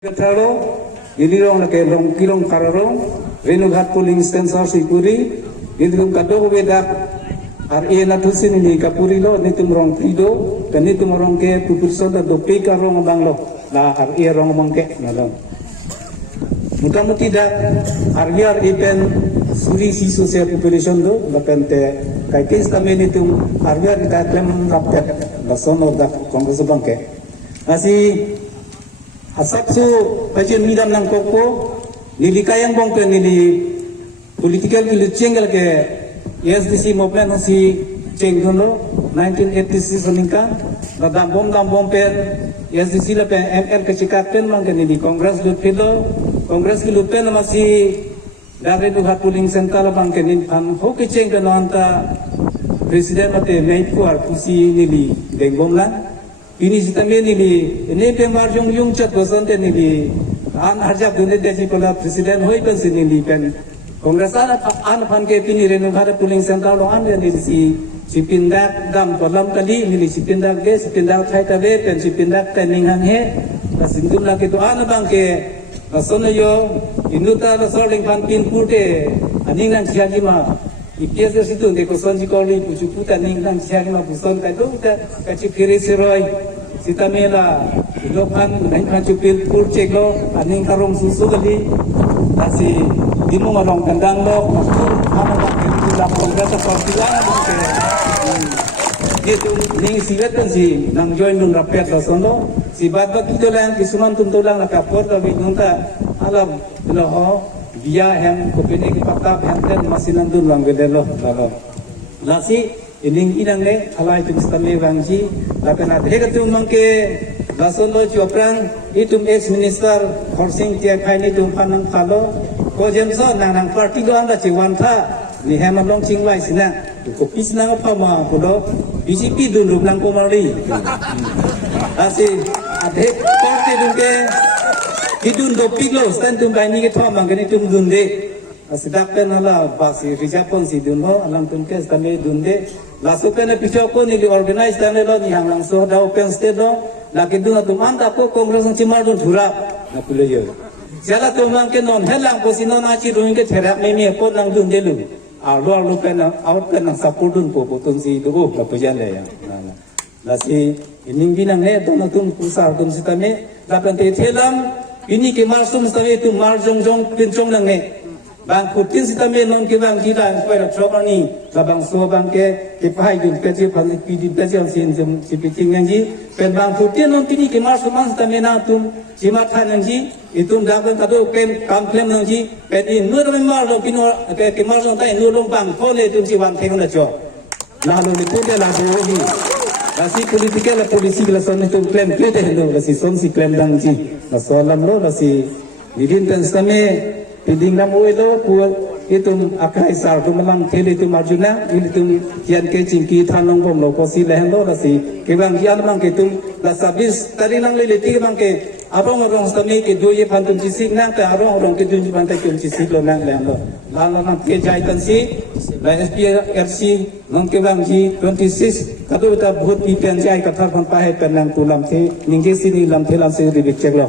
Kathalo, ilirong na kay long kilong kararong, renughat puling sensor si Puri, ilirong kado bedak, RE na tusin ini kapurilo, nitum rong pido, dan nitum rong ke pupurson da dope ka rong banglo, la RE rong mangke nalong. Muta-muti da RE pen suri si sosial population do, lapen te kay kis kami nitum RE da klem rapet, la sono da kongreso bangke. Masih asap su pajen midam nang koko nili kayang bong ke nili political nili cenggal ke SDC moplan si cenggono 1986 ningka dam bom pen SDC la pen ML ke cikapen mang ke nili kongres lutpelo kongres ke lutpen masih dari duhat puling sentral bang ke nili pan ho ke cenggono anta presiden ate naikkuar pusi nili dengbom lan ini sistemnya ini pembar yung chat bosan ten ini an harjap dunia desi pula presiden hoi kan sini ini pen kongres an pan ke pini renungkara puling sentral lo an ini si pindak dam kolam kali ini si pindak ke si pindak thai tabe pen si pindak tening hang he sindum lagi tu an bang ke sono yo induta lo soling pan pin pute aning nang siagi ma IPS situ de koson jikoli pucuputa ning nang siagi ma puson kai tu kaci kiri siroi sita mela lokan nang kacupil purcek lo aning karong susu kali nasi dimo ngalong kandang lo ama bang ke dalam kongres pertilangan ke gitu ning siwet kan si nang join dun rapiat lo sono si bat itu lang kisuman tuntulang la kapor tapi nunta alam lo dia hem kopini ke patap hem ten masih nandun lang gedelo lalu nasi ining inang le alai tu stame bangji lakan adhe katu mangke lasono choprang itum ex minister horsing tia khaini tum panang khalo ko jemso nang party do anda chiwan tha ni hem long chingwai sina ko pisna phama pulo BJP dun rup nang komari asi adhe party dun ke hidun do piglo stand tum kaini ke thom mangke ni tum dun de asidakken hala basi rijapon si dun ho alam tum ke stame dun de lasupen pichoko ni organize tane lo ni hang lang so da open state lo laki dun tum anda ko kongres ng chimar dun thura na pule yo jala tum mang ke non helang ko sino na chi ruin ke therak me me ko nang dun de lu lo pen out pen ng support dun po tun si du la pujan le ya la si ining binang ne don tum kusar dun sitame la pen te thelam ini ke marsum stame tu mar jong pinchong nang ne bang kutin sitame non ke bang gila ko ra trobani la bang so bang ke pai dun ke je phali pidi pe je sin jam si piting nang ji pen bang kutin non tini ke marsum man sitame na tum jima than nang ji itum da bang kado pen kam klem nang ji pen in nu da mar lo pino ke marsum tai nu long bang ko le tum si wan theng na cho la lo ni ko de la do hi Nasi politika la polisi la son itu klaim klete hendo la si son si klaim dang ji la solam lo la si nidin pen stame piding nam uelo pu itum akai sar tu malang theli tu marjuna itum kian ke cingki thanong bom lo ko si lehen lo la si ke bang kian mang ke tum la sabis tari nang le leti bang ke arong arong stame ke do ye phantum ji sik nang ka arong ke dun ji ban ta kum ji sik lo nang lehen lo la lo nang ke jai tan si la SPRC nang ke bang ji 26 kado ta bhut pi pen jai ka thar phan pa he pen nang tu lam the ning ke si ni lam the lam se ri bik chek lo